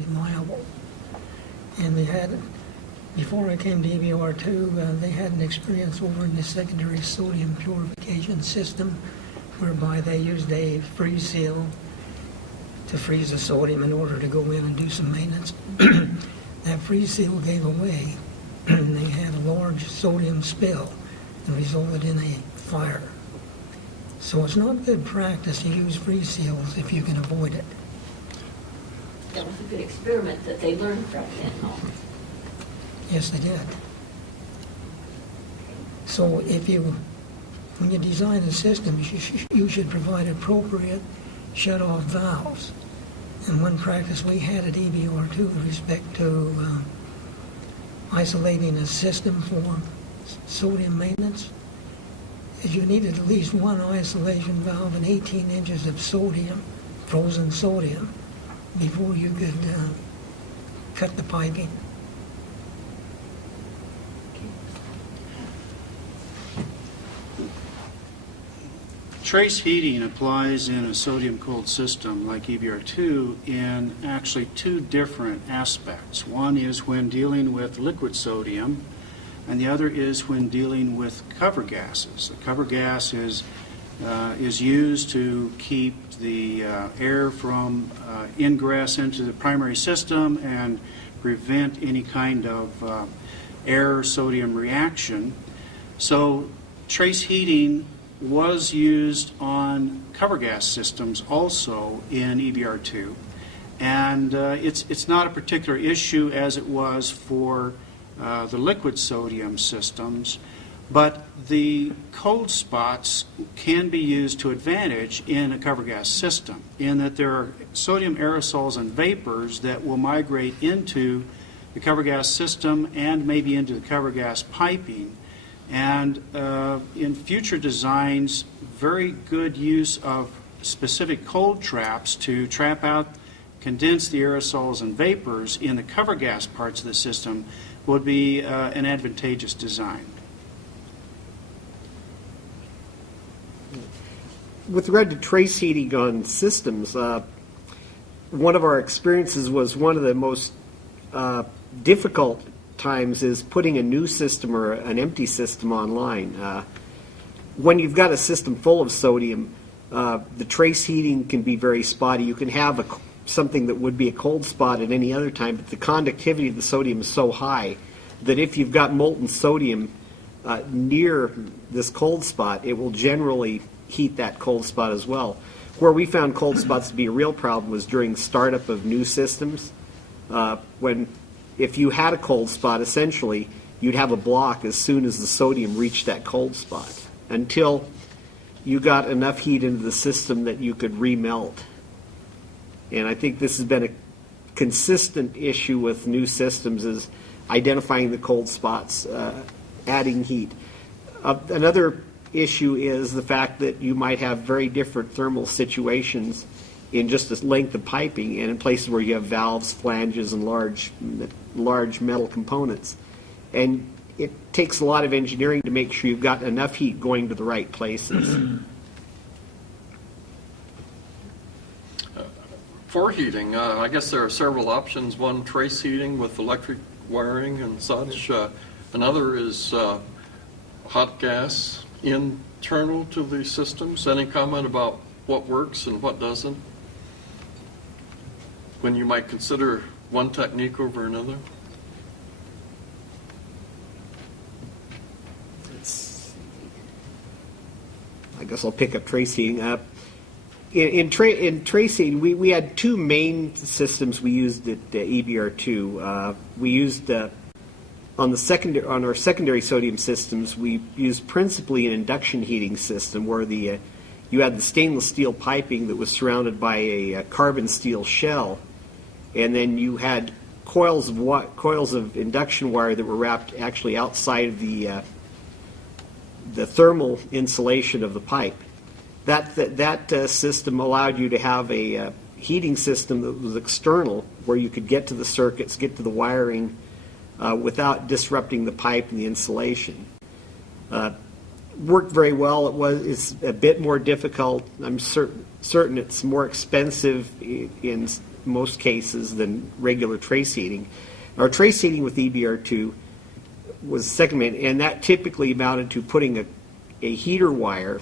reliable. And they had, before I came to EBR-ll, they had an experience over in the secondary sodium purification system whereby they used a freeze seal to freeze the sodium in order to go in and do some maintenance. That freeze seal gave away. They had a large sodium spill and resulted in a fire. So it's not good practice to use freeze seals if you can avoid it. That was a good experiment that they learned from then. Yes, they did. So when you design a system, you should provide appropriate shut-off valves. And one practice we had at EBR-ll with respect to isolating a system for sodium maintenance is you needed at least one isolation valve and 18 inches of sodium, frozen sodium, before you could cut the piping. Trace heating applies in a sodium-cooled system like EBR-ll in actually two different aspects. One is when dealing with liquid sodium, and the other is when dealing with cover gases. The cover gas is used to keep the air from ingress into the primary system and prevent any kind of air-sodium reaction. So trace heating was used on cover gas systems also in EBR-ll, and it's not a particular issue as it was for the liquid sodium systems, but the cold spots can be used to advantage in a cover gas system in that there are sodium aerosols and vapors that will migrate into the cover gas system and maybe into the cover gas piping. And in future designs, very good use of specific cold traps to trap out, condense the aerosols and vapors in the cover gas parts of the system would be an advantageous design. With regard to trace heating on systems, one of our experiences was one of the most difficult times is putting a new system or an empty system online. When you've got a system full of sodium, the trace heating can be very spotty. You can have something that would be a cold spot at any other time, but the conductivity of the sodium is so high that if you've got molten sodium near this cold spot, it will generally heat that cold spot as well. Where we found cold spots to be a real problem was during startup of new systems, when if you had a cold spot, essentially, you'd have a block as soon as the sodium reached that cold spot until you got enough heat into the system that you could remelt. And I think this has been a consistent issue with new systems is identifying the cold spots, adding heat. Another issue is the fact that you might have very different thermal situations in just the length of piping and in places where you have valves, flanges, and large metal components. And it takes a lot of engineering to make sure you've got enough heat going to the right places. For heating, I guess there are several options. One, trace heating with electric wiring and such. Another is hot gas internal to the systems. Any comment about what works and what doesn't? When you might consider one technique over another? I guess I'll pick up trace heating. In trace heating, we had two main systems we used at EBR-ll. We used on our secondary sodium systems, we used principally an induction heating system where you had the stainless steel piping that was surrounded by a carbon steel shell, and then you had coils of induction wire that were wrapped actually outside of the thermal insulation of the pipe. That system allowed you to have a heating system that was external, where you could get to the circuits, get to the wiring without disrupting the pipe and the insulation. Worked very well. It's a bit more difficult. I'm certain it's more expensive in most cases than regular trace heating. Our trace heating with EBR-2 was second main, and that typically amounted to putting a heater wire,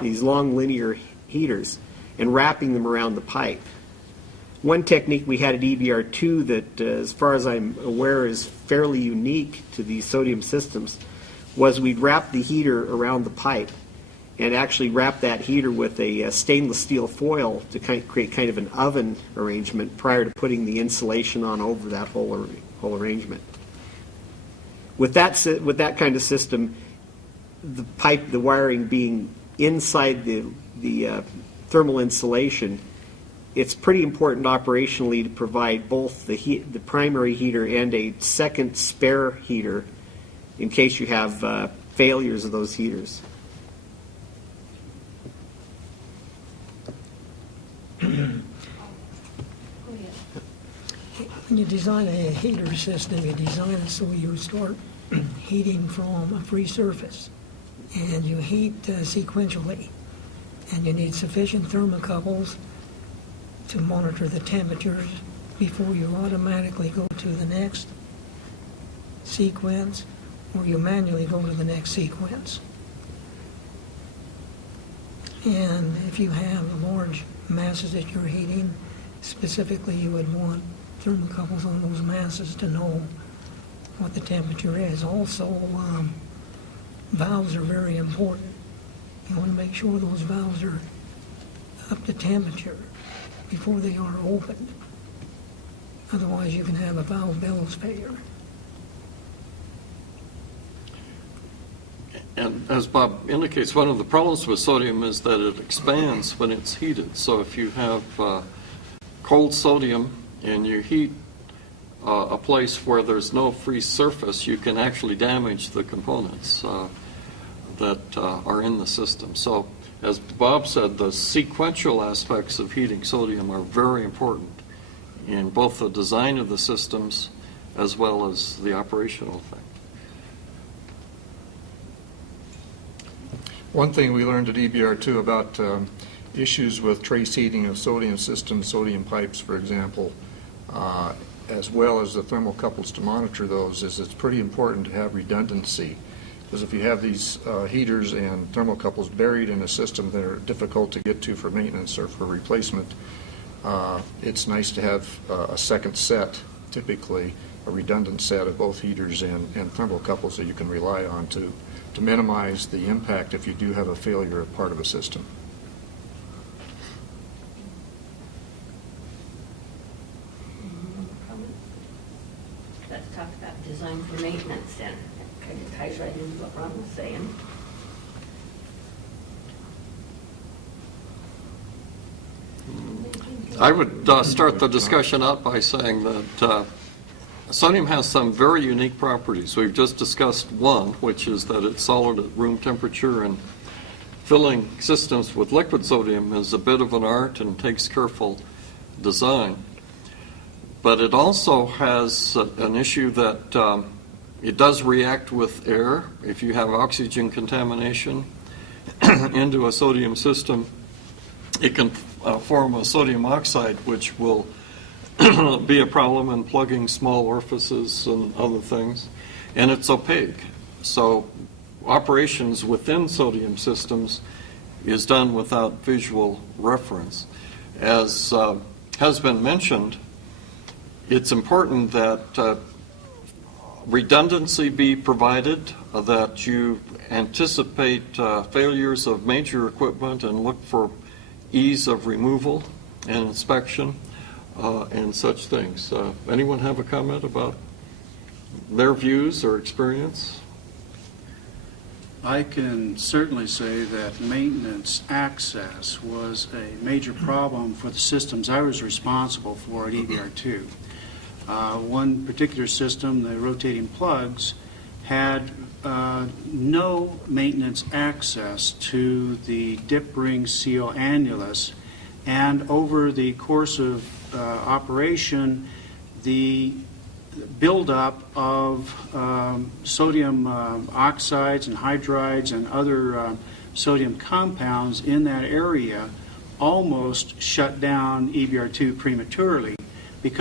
these long linear heaters, and wrapping them around the pipe. One technique we had at EBR-2 that, as far as I'm aware, is fairly unique to these sodium systems was we'd wrap the heater around the pipe and actually wrap that heater with a stainless steel foil to create kind of an oven arrangement prior to putting the insulation on over that whole arrangement. With that kind of system, the wiring being inside the thermal insulation, it's pretty important operationally to provide both the primary heater and a second spare heater in case you have failures of those heaters. When you design a heater system, you design it so you start heating from a free surface, and you heat sequentially, and you need sufficient thermocouples to monitor the temperatures before you automatically go to the next sequence, or you manually go to the next sequence. And if you have large masses that you're heating, specifically you would want thermocouples on those masses to know what the temperature is. Also, valves are very important. You want to make sure those valves are up to temperature before they are opened. Otherwise, you can have a valve bellows failure. And as Bob indicates, one of the problems with sodium is that it expands when it's heated. So if you have cold sodium and you heat a place where there's no free surface, you can actually damage the components that are in the system. So as Bob said, the sequential aspects of heating sodium are very important in both the design of the systems as well as the operational thing. One thing we learned at EBR-2 about issues with trace heating of sodium systems, sodium pipes, for example, as well as the thermocouples to monitor those, is it's pretty important to have redundancy. Because if you have these heaters and thermocouples buried in a system that are difficult to get to for maintenance or for replacement, it's nice to have a second set, typically a redundant set of both heaters and thermocouples that you can rely on to minimize the impact if you do have a failure of part of a system. Let's talk about design for maintenance then. That kind of ties right into what Ron was saying. I would start the discussion out by saying that sodium has some very unique properties. We've just discussed one, which is that it's solid at room temperature, and filling systems with liquid sodium is a bit of an art and takes careful design. But it also has an issue that it does react with air. If you have oxygen contamination into a sodium system, it can form a sodium oxide, which will be a problem in plugging small orifices and other things. And it's opaque. So operations within sodium systems is done without visual reference. As has been mentioned, it's important that redundancy be provided, that you anticipate failures of major equipment and look for ease of removal and inspection and such things. Anyone have a comment about their views or experience? I can certainly say that maintenance access was a major problem for the systems I was responsible for at EBR-2. One particular system, the rotating plugs, had no maintenance access to the dip ring seal annulus, and over the course of operation, the buildup of sodium oxides and hydrides and other sodium compounds in that area almost shut down EBR2 prematurely because